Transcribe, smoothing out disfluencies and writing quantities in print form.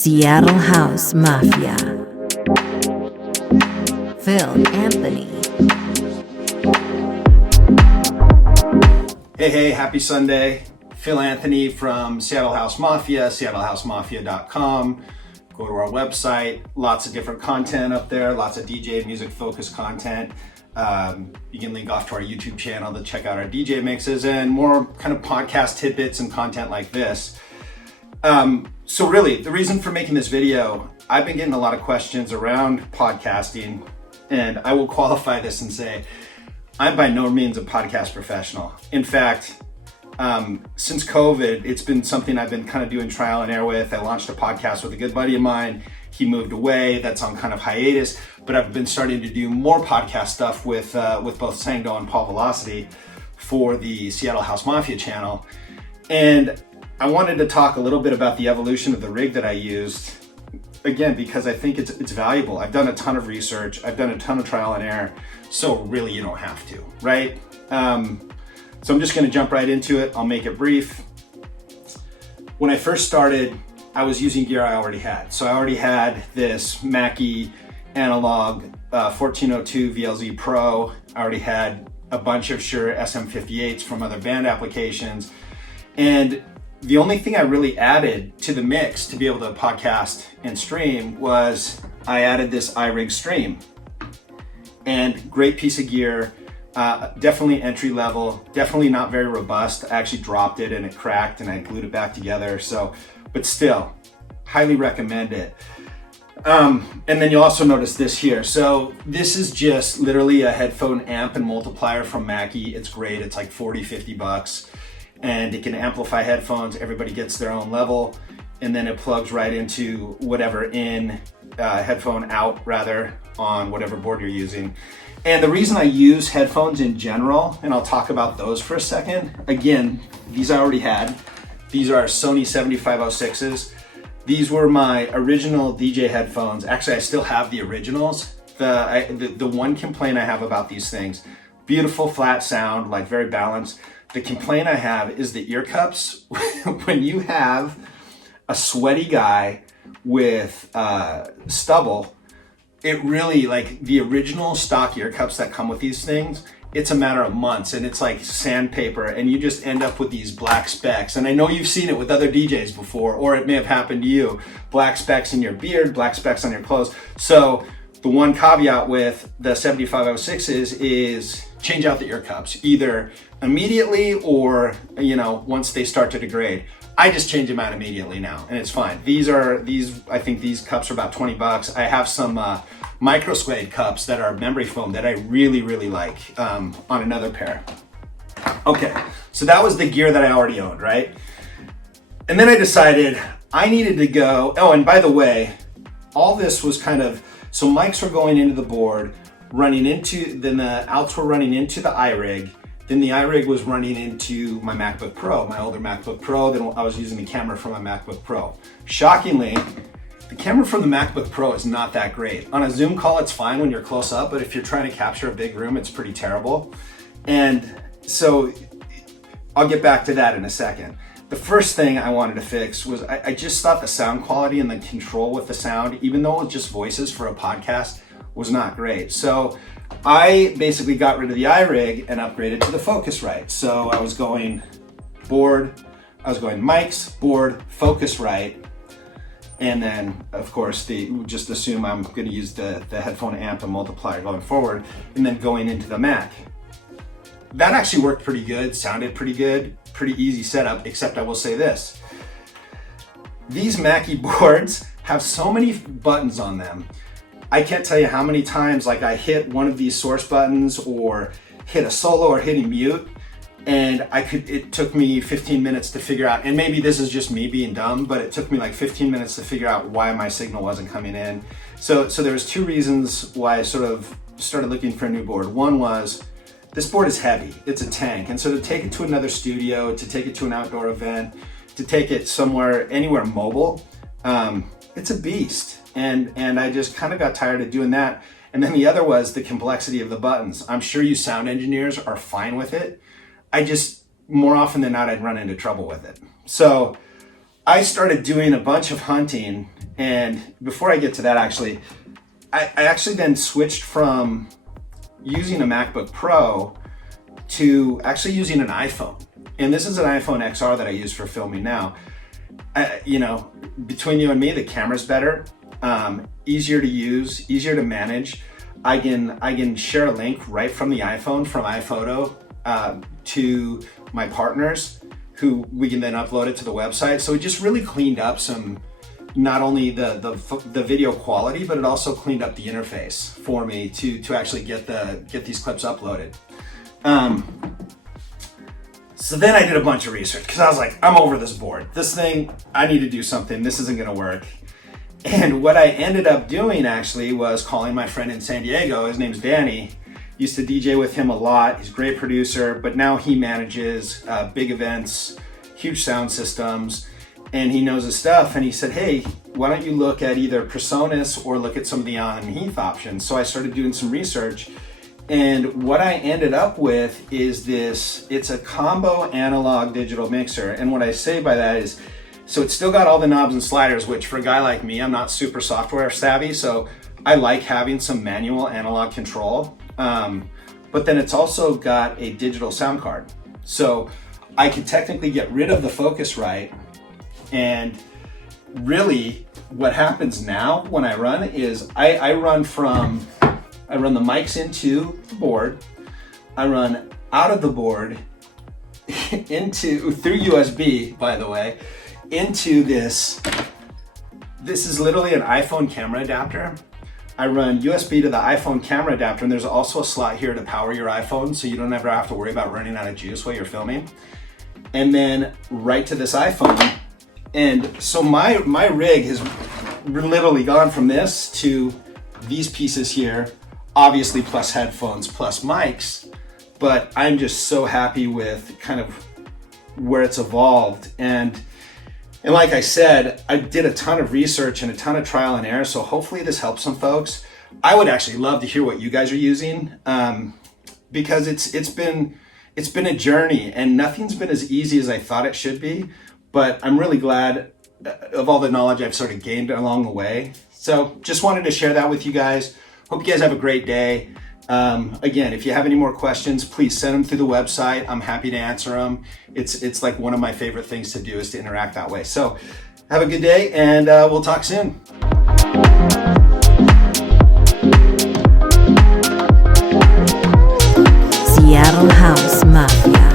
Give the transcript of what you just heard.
Seattle House Mafia. Phil Anthony. Hey, happy Sunday. Phil Anthony from Seattle House Mafia, seattlehouse.mafia.com. Go to our website, lots of different content up there, lots of DJ music focused content. You can link off to our YouTube channel to check out our DJ mixes and more kind of podcast tidbits and content like this. So really, the reason for making this video, I've been getting a lot of questions around podcasting, and I will qualify this and say, I'm by no means a podcast professional. In fact, since COVID, it's been something I've been kind of doing trial and error with. I launched a podcast with a good buddy of mine. He moved away. That's on kind of hiatus, but I've been starting to do more podcast stuff with both Sangdo and Paul Velocity for the Seattle House Mafia channel. And I wanted to talk a little bit about the evolution of the rig that I used, again, because I think it's valuable. I've done a ton of research. I've done a ton of trial and error. So really, you don't have to, right? So I'm just gonna jump right into it. I'll make it brief. When I first started, I was using gear I already had. So I already had this Mackie analog 1402 VLZ Pro. I already had a bunch of Shure SM58s from other band applications. And the only thing I really added to the mix to be able to podcast and stream was I added this iRig Stream. And great piece of gear, definitely entry level, definitely not very robust. I actually dropped it and it cracked and I glued it back together. So, but still, highly recommend it. And then you'll also notice this here. So this is just literally a headphone amp and multiplier from Mackie. It's great. It's like 40, 50 bucks. And it can amplify headphones. Everybody gets their own level, and then it plugs right into whatever headphone out rather on whatever board you're using. And the reason I use headphones in general, and I'll talk about those for a second. Again, these I already had. These are Sony 7506s. These were my original DJ headphones. Actually, I still have the originals. The one complaint I have about these things, beautiful flat sound, like very balanced. The complaint I have is the ear cups. When you have a sweaty guy with stubble, it really, like the original stock ear cups that come with these things, it's a matter of months and it's like sandpaper and you just end up with these black specks. And I know you've seen it with other DJs before, or it may have happened to you. Black specks in your beard, black specks on your clothes. So the one caveat with the 7506s is change out the ear cups, either immediately or, once they start to degrade. I just change them out immediately now and it's fine. I think these cups are about 20 bucks. I have some micro suede cups that are memory foam that I really, really like on another pair. Okay, so that was the gear that I already owned, right? And then I decided I needed to go, and by the way, all this was so mics were going into the board, then the outs were running into the iRig, then the iRig was running into my MacBook Pro, my older MacBook Pro, then I was using the camera from my MacBook Pro. Shockingly, the camera from the MacBook Pro is not that great. On a Zoom call, it's fine when you're close up, but if you're trying to capture a big room, it's pretty terrible. And so I'll get back to that in a second. The first thing I wanted to fix was I just thought the sound quality and the control with the sound, even though it was just voices for a podcast, was not great. So I basically got rid of the iRig and upgraded to the Focusrite. So I was going mics, board, Focusrite, and then of course just assume I'm gonna use the headphone amp and multiplier going forward, and then going into the Mac. That actually worked pretty good, sounded pretty good, pretty easy setup, except I will say this. These Mackie boards have so many buttons on them. I can't tell you how many times I hit one of these source buttons or hit a solo or hitting mute, and it took me 15 minutes to figure out, and maybe this is just me being dumb, but it took me like 15 minutes to figure out why my signal wasn't coming in. So there was two reasons why I sort of started looking for a new board. One was, this board is heavy, it's a tank, and so to take it to another studio, to take it to an outdoor event, to take it anywhere mobile, it's a beast. And I just kind of got tired of doing that. And then the other was the complexity of the buttons. I'm sure you sound engineers are fine with it. More often than not, I'd run into trouble with it. So I started doing a bunch of hunting And before I get to that, actually, I actually then switched from using a MacBook Pro to actually using an iPhone. And this is an iPhone XR that I use for filming now. Between you and me, the camera's better, easier to use, easier to manage. I can share a link right from the iPhone, from iPhoto, to my partners, who we can then upload it to the website. So it just really cleaned up not only the video quality, but it also cleaned up the interface for me to actually get these clips uploaded. So then I did a bunch of research because I was like, I'm over this board. This thing, I need to do something. This isn't gonna work. And what I ended up doing actually was calling my friend in San Diego. His name's Danny. Used to DJ with him a lot. He's a great producer, but now he manages big events, huge sound systems, and he knows his stuff. And he said, hey, why don't you look at either PreSonus or look at some of the On and Heath options? So I started doing some research. And what I ended up with is it's a combo analog digital mixer. And what I say by that is, so it's still got all the knobs and sliders, which for a guy like me, I'm not super software savvy. So I like having some manual analog control. But then it's also got a digital sound card. So I could technically get rid of the Focusrite. And really what happens now when I run is I run the mics into the board. I run out of the board through USB, by the way, into this. This is literally an iPhone camera adapter. I run USB to the iPhone camera adapter, and there's also a slot here to power your iPhone, so you don't ever have to worry about running out of juice while you're filming. And then right to this iPhone. And so my rig has literally gone from this to these pieces here, obviously plus headphones, plus mics, but I'm just so happy with kind of where it's evolved. And like I said, I did a ton of research and a ton of trial and error, so hopefully this helps some folks. I would actually love to hear what you guys are using, because it's been a journey and nothing's been as easy as I thought it should be, but I'm really glad of all the knowledge I've sort of gained along the way. So just wanted to share that with you guys. Hope you guys have a great day. Again, if you have any more questions, please send them through the website. I'm happy to answer them. It's like one of my favorite things to do is to interact that way. So have a good day, and we'll talk soon. Seattle House Mafia.